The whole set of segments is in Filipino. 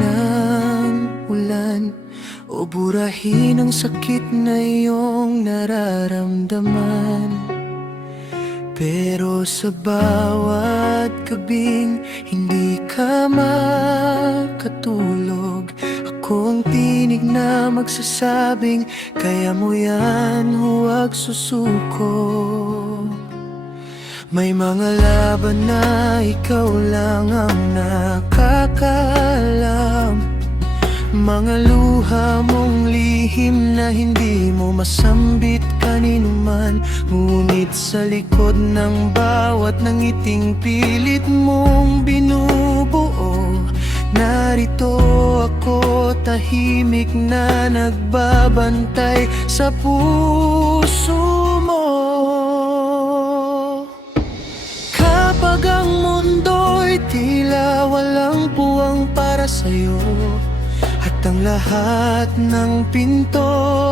ng ulan o burahin ang sakit na iyong nararamdaman. Pero sa bawat gabing hindi ka makatulog, ako ang tinig na magsasabing kaya mo yan, huwag susuko. May mga laban na ikaw lang ang nakakaalam, mga luha mong lihim na hindi mo masambit kanino man. Ngunit sa likod ng bawat nangiting pilit mong binubuo, narito ako tahimik na nagbabantay sa puso mo. Kapag ang mundo'y tila walang puwang para sa'yo, at ang lahat ng pinto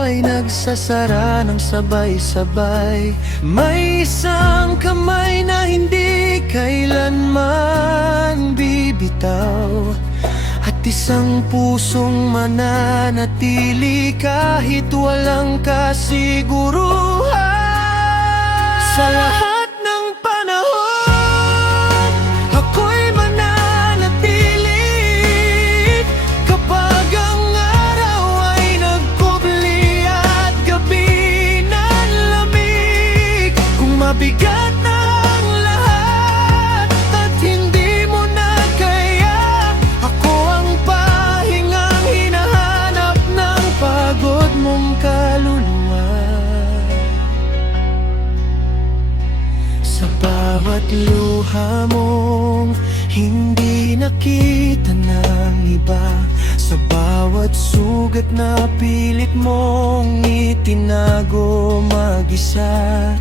ay nagsasara ng sabay-sabay, may isang kamay na hindi kailanman bibitaw, at isang pusong mananatili kahit walang kasiguruhan. Sa lahat ng panahon, ako'y mananatili. Kapag ang araw ay nagkubli at gabi nanlamig, kung mabigat na ang lahat at hindi mo na kaya, ako ang pahingang hinahanap ng pagod mong kaluluwa. Sa bawat luha mong hindi nakita ng iba, sa bawat sugat na pilit mong itinago mag-isa,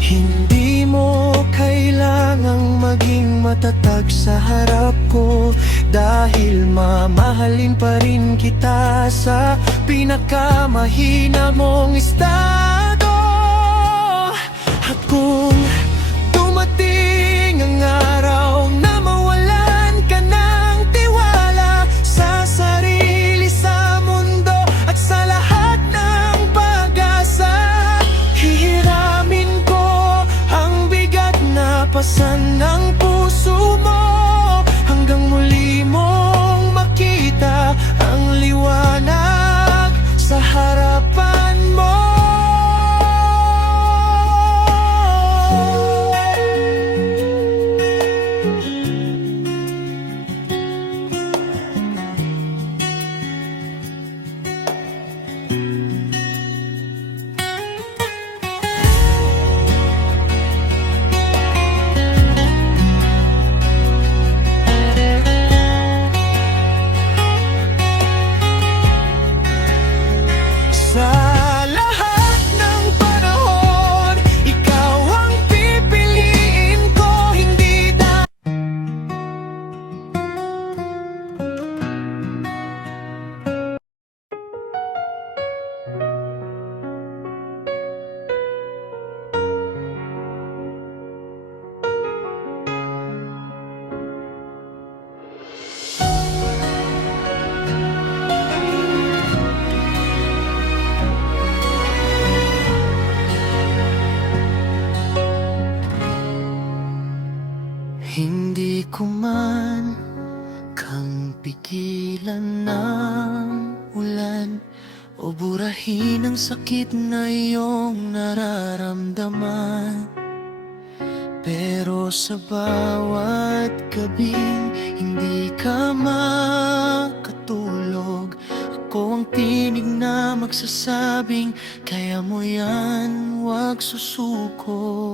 hindi mo kailangang maging matatag sa harap ko, dahil mamahalin pa rin kita sa pinakamahina mong estado. At kung dumating ang araw na mawalan ka ng tiwala sa sarili, sa mundo at sa lahat ng pag-asa, hihiramin ko ang bigat na pasan ng puso mo, hanggang muli mong makita ang liwanag sa harapan mo. Sa lahat ng panahon, ikaw ang pipiliin ko, hindi Hindi ko man kang pigilan ng ulan o burahin ang sakit na iyong nararamdaman. Pero sa bawat gabing hindi ka makatulog, ako ang tinig na magsasabing kaya mo yan, huwag susuko.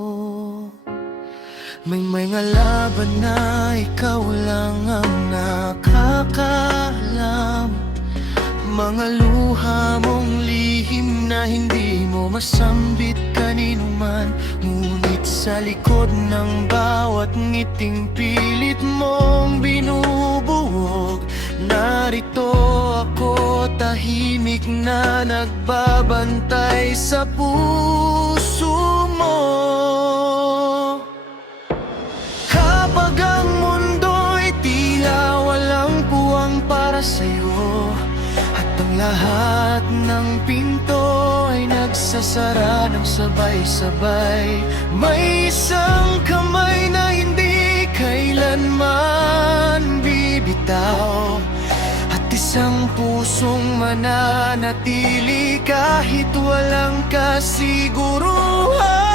May mga laban na ikaw lang ang nakakaalam, mga luha mong lihim na hindi mo masambit kanino man. Ngunit sa likod ng bawat ngiting pilit mong binubuhog, narito ako tahimik na nagbabantay sa puso mo. Kapag ang mundo'y tila walang puwang para sa'yo. At ang lahat ng pinto ay nagsasara ng sabay-sabay. May isang kamay na hindi kailanman bibitaw, at isang pusong mananatili kahit walang kasiguruhan.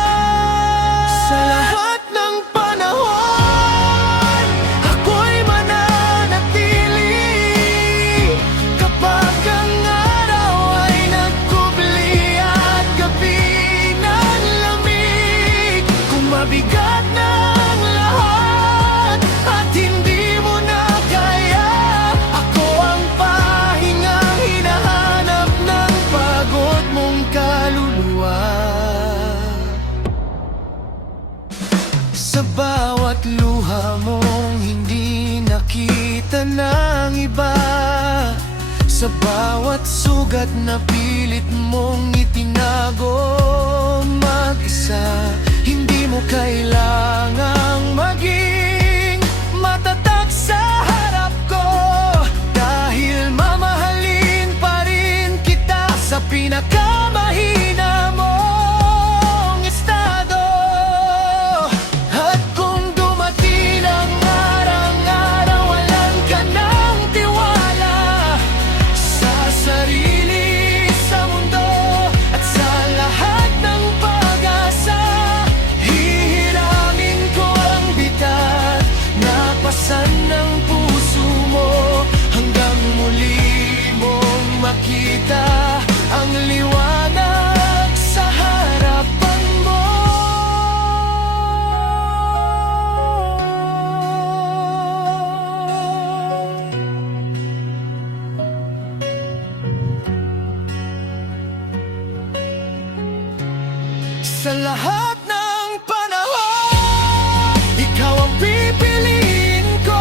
Sa lahat ng panahon, ako'y mananatili. Kapag ang araw ay nagkubli at gabi nanlamig, kung mabigat na ang lahat at hindi mo na kaya, ako ang pahingang hinahanap ng pagod mong kaluluwa. Sa bawat luha mong hindi nakita ng iba, sa bawat sugat na pilit mong itinago mag-isa, hindi mo kailangang maging matatag sa harap ko, dahil mamahalin pa rin kita sa pinakamahina mong estado. At kung dumating ang araw-araw walang ka ng tiwala sa sarili, sa mundo, at sa lahat ng pag-asa, hihiramin ko ang bitat na pasan ng puso mo, hanggang muli mong makita ang liwanag sa harapan mo. Sa lahat ng panahon, ikaw ang pipiliin ko.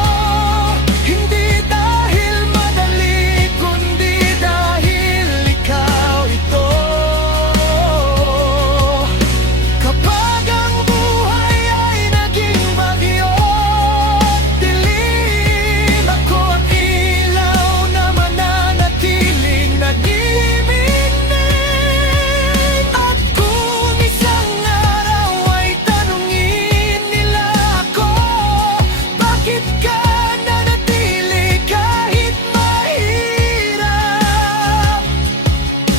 Hindi dahil madali, kundi dahil ikaw ito. Kapag ang buhay ay naging bagyo at dilim, ako ang ilaw na mananatiling nag-ibig. At kung isang araw ay tanungin nila ako, bakit ka nanatili kahit mahirap?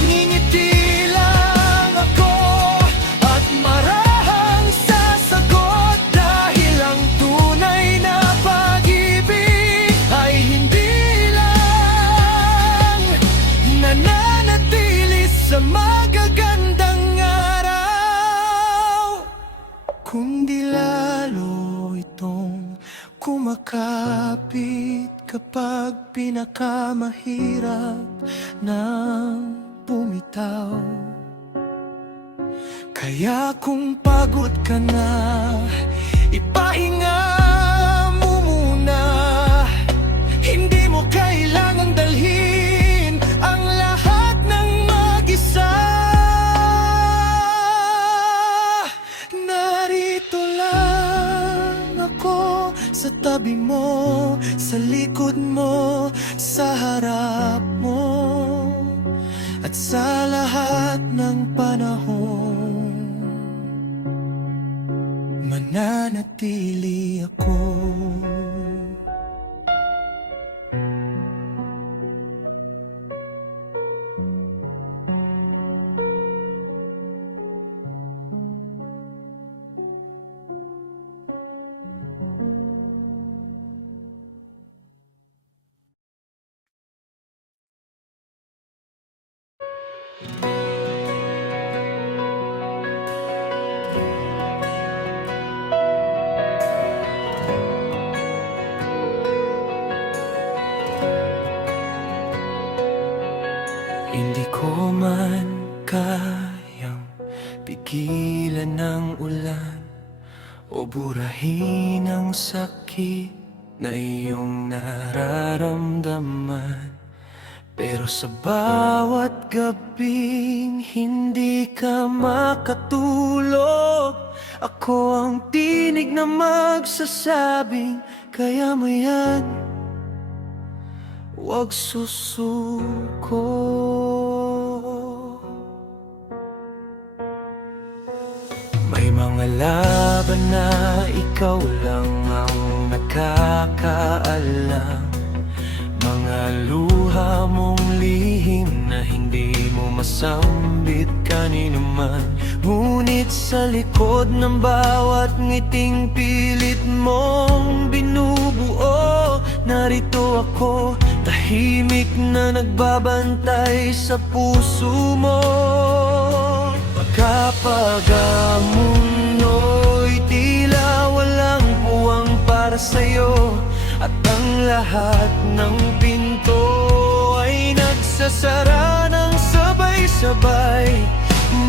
Ngingiti lang ako at marahang sasagot, dahil ang tunay na pag-ibig ay hindi lang nananatili sa magagandang araw, kundi lalo itong kumakapit kapag pinakamahirap nang bumitaw. Kaya kung pagod ka na, ipahinga mo muna. Hindi mo kailangang dalhin ang lahat ng mag-isa. Narito lang ako sa tabi mo, sa likod mo, sa harap mo, at sa lahat ng panahon mananatili ako. Hindi ko man kayang pigilan ng ulan o burahin ang sakit na iyong nararamdaman. Pero sa bawat gabing hindi ka makatulog, ako ang tinig na magsasabing, kaya mo yan. huwag susuko. May mga laban na ikaw lang ang nakakaalam, mga luha mong lihim na hindi mo masambit kanino man. Ngunit sa likod ng bawat ngiting pilit mong binubuo, narito ako, tahimik na nagbabantay sa puso mo. Kapag ang mundo'y tila walang puwang para sa'yo, at ang lahat ng pinto ay nagsasara ng sabay-sabay,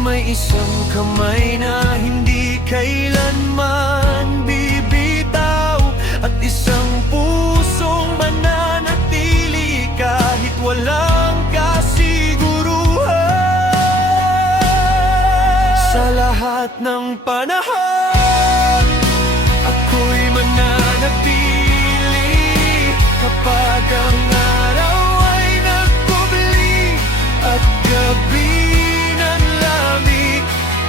may isang kamay na hindi kailanman bibitaw, at isang pusong mananatili kahit walang kasiguruhan. Sa lahat ng panahon, ako'y mananatili kapag ang araw ay nagkubli at gabi ng lamig.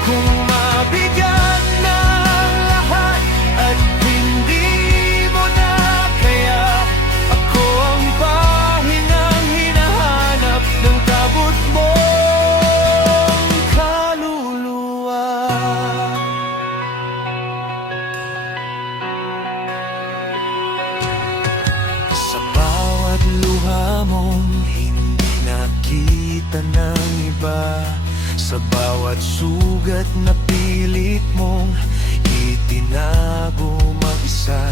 Kung mabigyan ng lahat at hindi mo na kaya, ako ang pahingang hinahanap ng kabut mo. Ng iba, sa bawat sugat na pilit mong itinago mag-isa,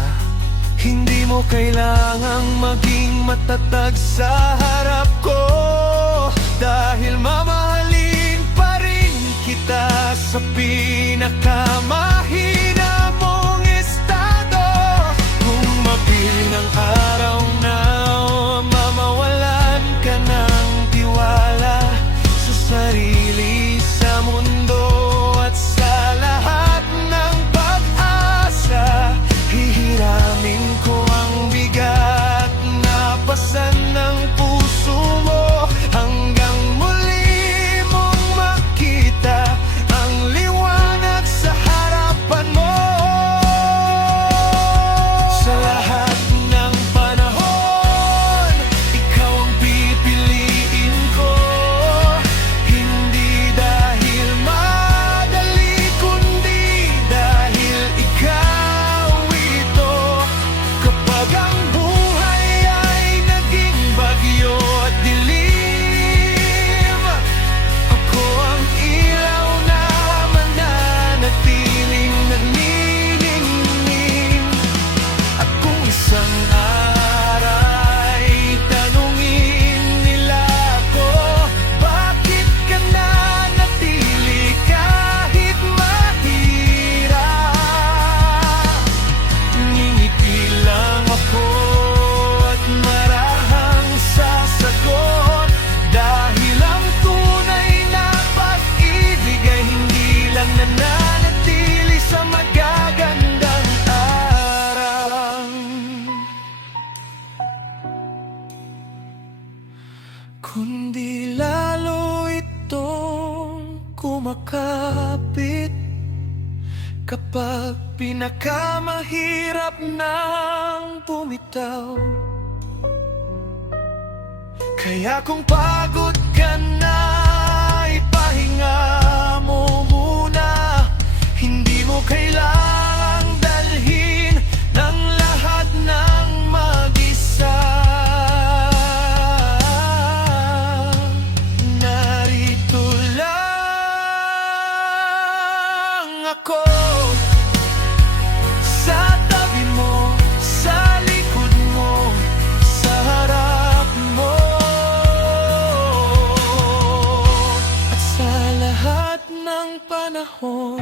hindi mo kailangang maging matatag sa harap ko, dahil mamahalin pa rin kita sa pinakamahina mong estado. Kung mapiling ang araw na mamawalan ka ng tiwala sa sarili, sa mundo at sa lahat ng pag-asa, hihiramin ko ang bigat na pasan ng puso mo, hanggang muli mong makita ang liwanag sa harapan mo. Sa lahat ng panahon, ikaw ang pipiliin ko, hindi dahil madali, kundi dahil ikaw ito. Kapag ang buhay ay naging bagyo at dilim, ako ang ilaw na mananatiling nagniningning. At kung isang aray tanungin nila ako, bakit ka nanatili kahit mahirap? Ngingiti lang ako at marahang sasagot, dahil ang tunay na pag-ibig ay hindi lang nananatili sa magagandang araw, kundi lalo itong kumakapit kapag pinakamahirap nang bumitaw. Kaya kung pagod ka na, ipahinga mo muna, hindi mo kailangang dalhin ng lahat ng mag-isa. Narito lang ako, sa tabi mo, sa likod mo, sa harap mo, at sa lahat ng panahon,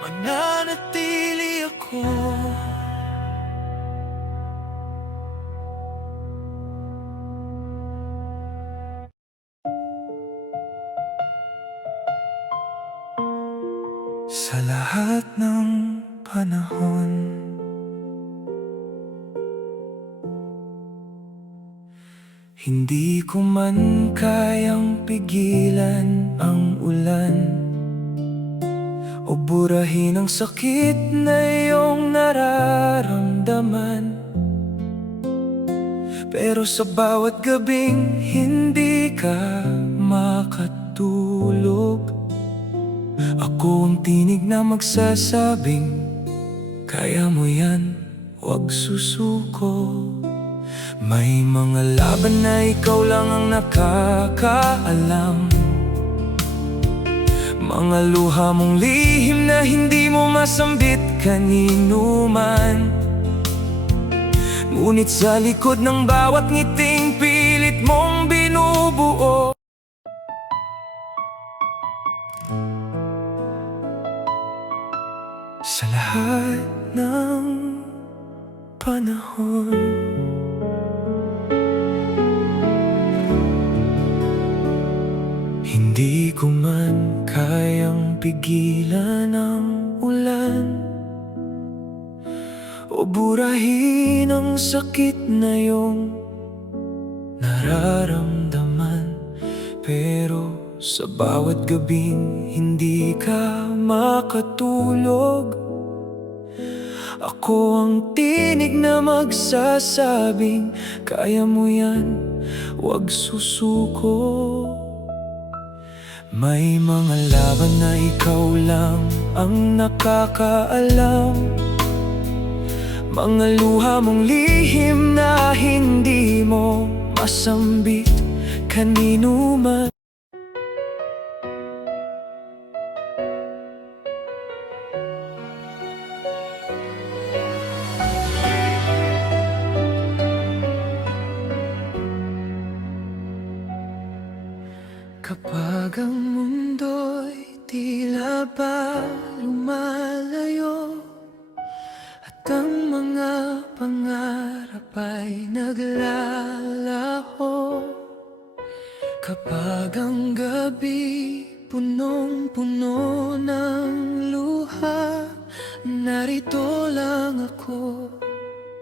mananatili ako. Sa lahat ng panahon, Hindi ko man kayang pigilan ang ulan o burahin ang sakit na iyong nararamdaman. Pero sa bawat gabing hindi ka makatulog, ako ang tinig na magsasabing, kaya mo yan, huwag susuko. May mga laban na ikaw lang ang nakakaalam, mga luha mong lihim na hindi mo masambit kanino man. Ngunit sa likod ng bawat ngiting pilit mong binubuo, sa lahat ng panahon, hindi ko man kayang pigilan ang ulan o burahin ang sakit na iyong nararamdaman. Pero sa bawat gabing hindi ka makatulog, ako ang tinig na magsasabing, kaya mo yan, huwag susuko. May mga laban na ikaw lang ang nakakaalam, mga luha mong lihim na hindi mo masambit kanino man. Kapag ang mundo'y tila ba lumalayo at ang mga pangarap ay naglalaho, kapag ang gabi punong-puno ng luha, narito lang ako,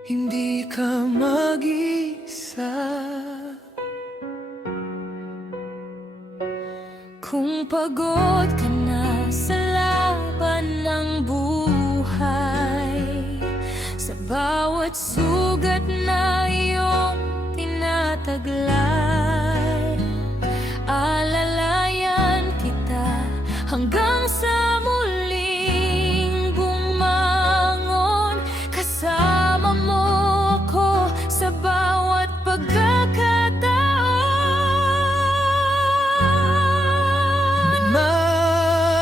hindi ka mag-isa. Kung pagod ka na sa laban ng buhay, sa bawat sugat na iyong tinataglay, alalayan kita hanggang sa muling bumangon. Kasama mo ako sa bawat pagkakataon.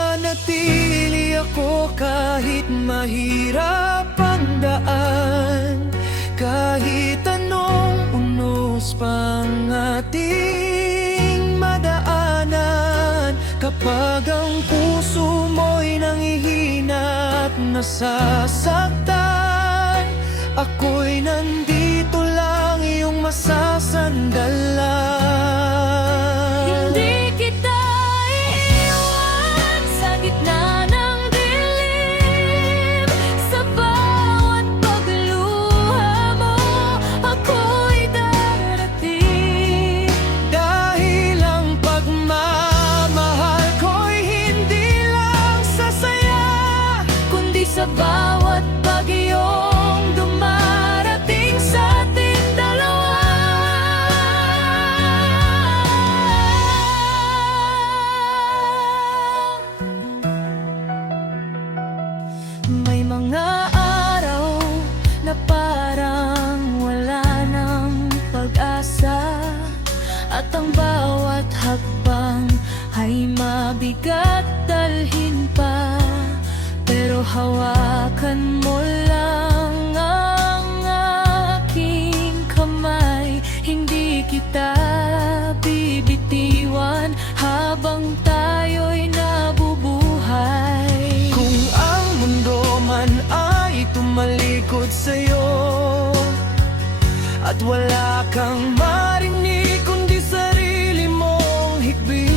Manatili ako kahit mahirap ang daan, kahit anong unos pang ating madaanan. Kapag ang puso mo'y nanghihina at nasasaktan, ako'y nandito lang, iyong masasandalan. Hindi kita iiwan sa gitna ng dilim, sa bawat pagluha mo, ako'y darating. Dahil ang pagmamahal ko'y hindi lang sa saya, Kundi sa bawat bagyong dumarating sa ating dalawa. May mga araw na parang wala ng pag-asa, at ang bawat hakbang ay mabigat dalhin pa. Pero hawakan mo lang ang aking kamay, hindi kita bibitiwan habang tayo'y nabubuhay. kung ang mundo man ay tumalikod sa'yo at wala kang marinig kundi sarili mong higbi,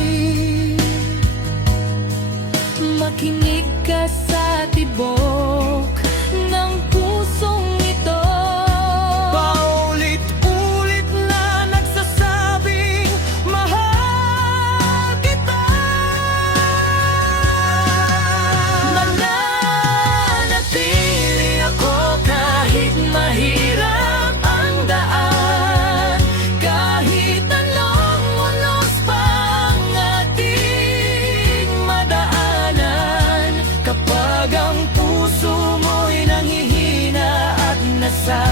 Makinig ka sa tibok ng pusong ito. paulit-ulit na nagsasabi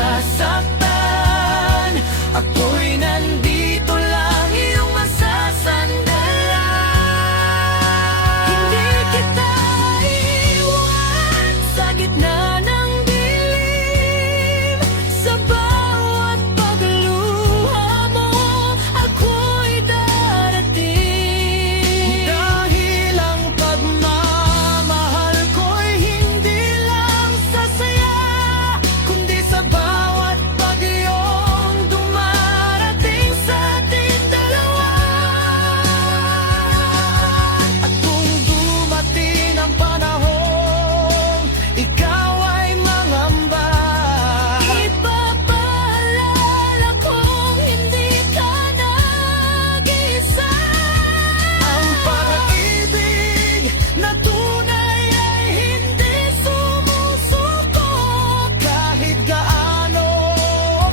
masasaktan. Ako'y nandito lang, iyong masasandalan. Hindi kita iwan sa gitna ng dilim. Sa bawat pagluha mo, ako'y darating. Dahil ang pagmamahal ko'y hindi lang sa saya, kundi sa bawat bagyong dumarating sa ating dalawa. At kung dumating ang panahon, ikaw ay mangamba. Ipapaalala kong hindi ka nag-isa. Ang pag-ibig na tunay ay hindi sumusuko. Kahit gaano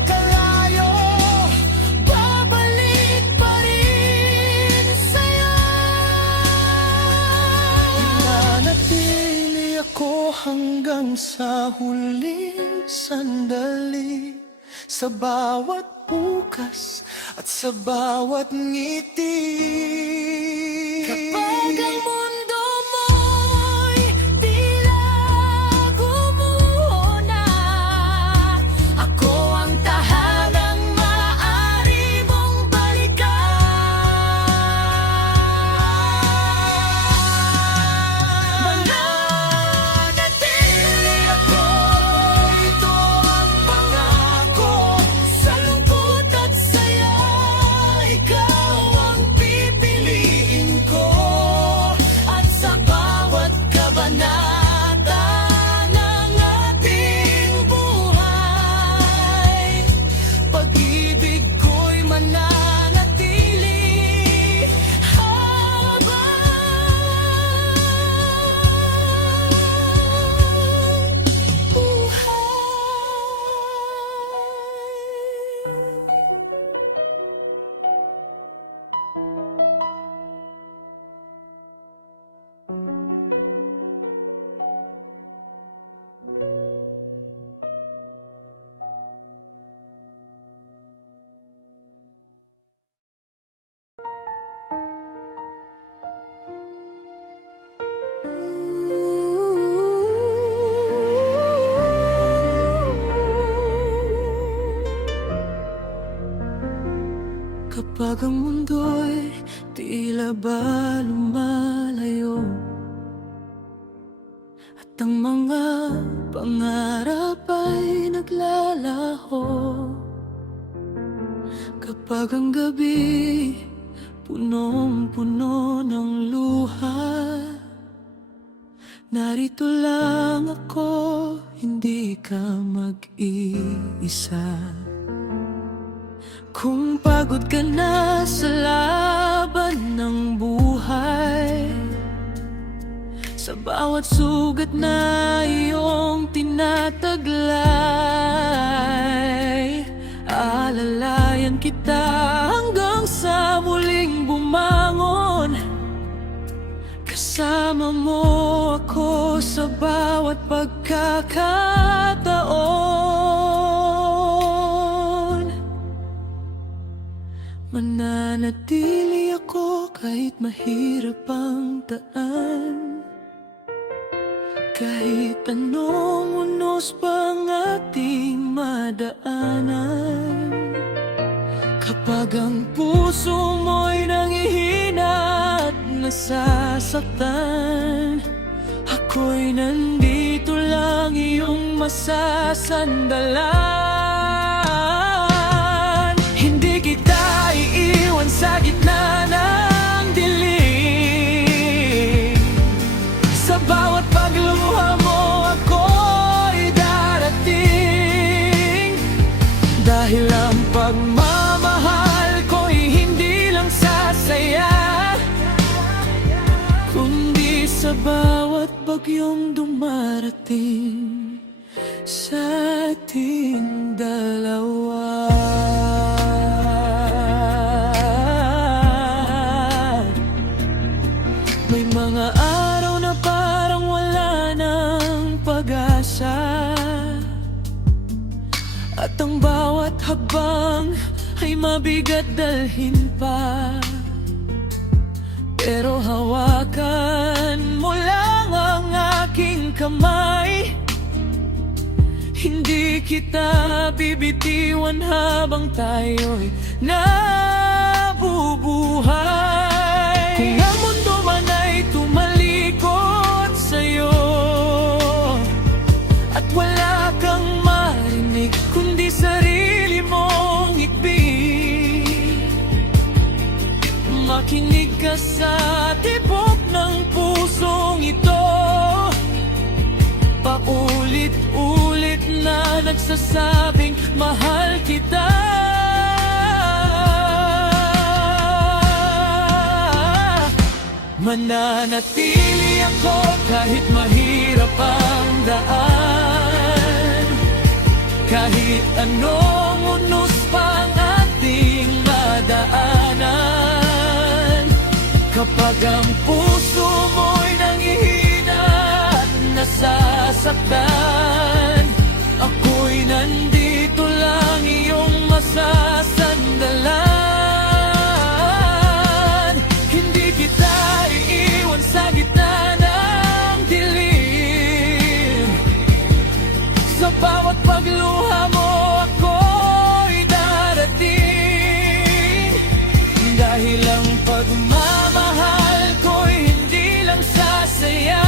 kalayo, Babalik pa rin sa'yo. nanatili ako hanggang sa huling sandali. Sa bawat bukas at sa bawat ngiti. Kapag ang mundo mo'y tila gumuho na, ako ang tahanang maaari mong balikan. Mananatili ako, ito ang pangako. Sa lungkot at saya, ikaw ang pipiliin ko. At sa bawat kabanata ng ating buhay, pag-ibig ko'y mananatili habang buhay. Kapag ang mundo'y tila ba lumalayo, at ang mga pangarap ay naglalaho. Kapag ang gabi punong-puno ng luha, narito lang ako, hindi ka mag-iisa. Kung pagod ka na sa laban ng buhay, sa bawat sugat na iyong tinataglay, alalayan kita hanggang sa muling bumangon. Kasama mo ako sa bawat pagkakataon. Mananatili ako kahit mahirap ang daan, kahit anong unos pang ating madaanan. Kapag ang puso mo'y nangihina at nasasaktan, ako'y nandito lang, iyong masasandalan. Hindi kita iiwan sa gitna ng dilim. Sa bawat pagluha mo, ako'y darating. Dahil ang pagmamahal ko'y hindi lang sa saya, kundi sa bawat bagyong dumarating sa ating dalawa. May mga araw na parang wala ng pag-asa, at At ang bawat habang ay mabigat dalhin pa, pero hawakan mo lang ang aking kamay. Hindi kita bibitiwan habang tayo'y nabubuhay. Kung ang mundo man ay tumalikod sa'yo at wala kang marinig kundi sarili mong ikbit, makinig ka sa tibok ng pusong ito. Paulit-ulit na nagsasabing mahal kita. Mananatili ako kahit mahirap ang daan, kahit anong unos pa ang ating madaanan. Kapag ang puso mo'y nanghihina at nasasaktan, ako'y nandito lang iyong masasandalan. Hindi kita iiwan sa gitna ng dilim. Sa bawat pagluha mo ako'y darating, dahil ang pagmamahal ko'y hindi lang sasaya,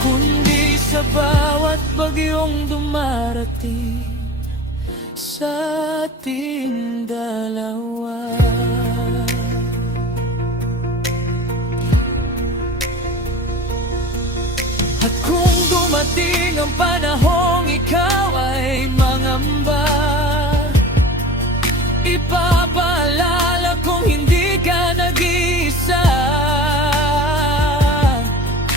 kundi sa bawat bagyong dumarating sa ating dalawa. At kung dumating ang panahong ikaw ay mangamba, ipapaalala kong hindi ka nag-iisa.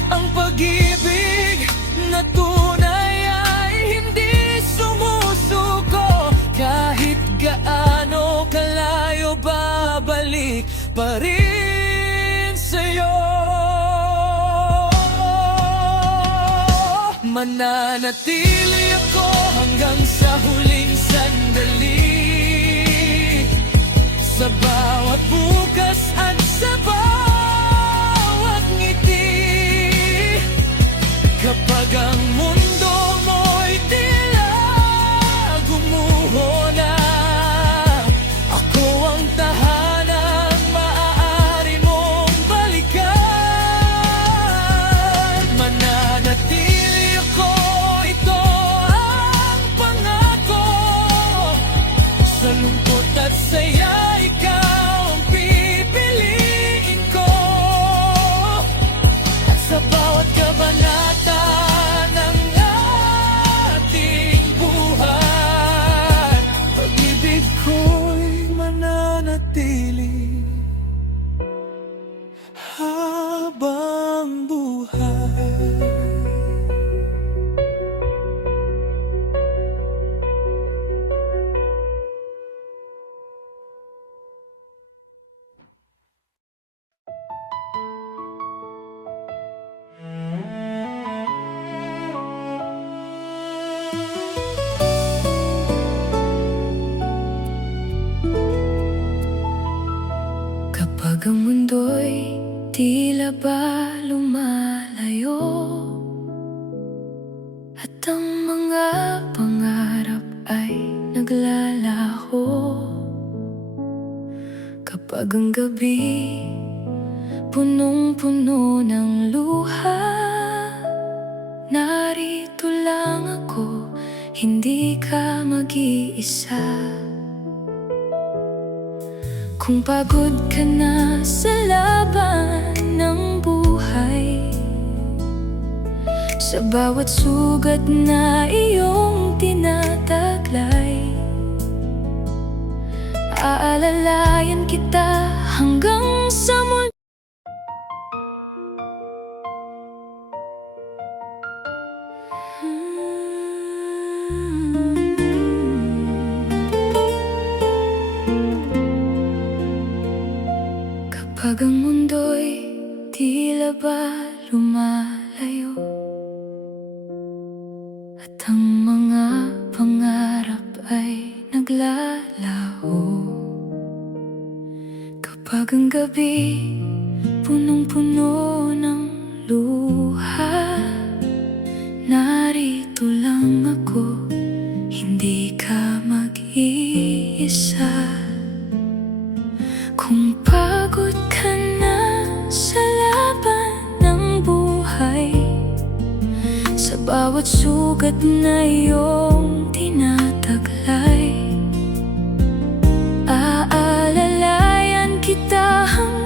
Ang pag-ibig na tunay ay hindi sumusuko. Kahit gaano kalayo, babalik pa rin sa'yo. Mananatili ako hanggang sa huling sandali, sa bawat bukas at sa bawat ngiti. Kapag ang mundo mo'y tila gumuho na, ako ang tahanang maaari mong balikan. Mananatili ako, ito ang pangako. Sa lungkot at saya, ikaw ang pipiliin ko. At sa bawat kabanata ng ating buhay, pag-ibig ko'y mananatili habang buhay. Kapag ang mundo'y tila ba lumalayo, at ang mga pangarap ay naglalaho, kapag ang gabi punong-puno ng luha, narito lang ako, hindi ka mag-iisa. Kung pagod ka na sa laban ng buhay, sa bawat sugat na iyong tinataglay, aalalayan kita hanggang sa muli. Kapag ang mundo'y tila ba lumalayo, at ang mga pangarap naglalaho. Kapag ang gabi punong-puno ng luha, narito lang ako, hindi ka mag-iisa. Kung pagod ka na sa laban ng buhay, sa bawat sugat na iyong tinataglay, aalalayan kita hanggang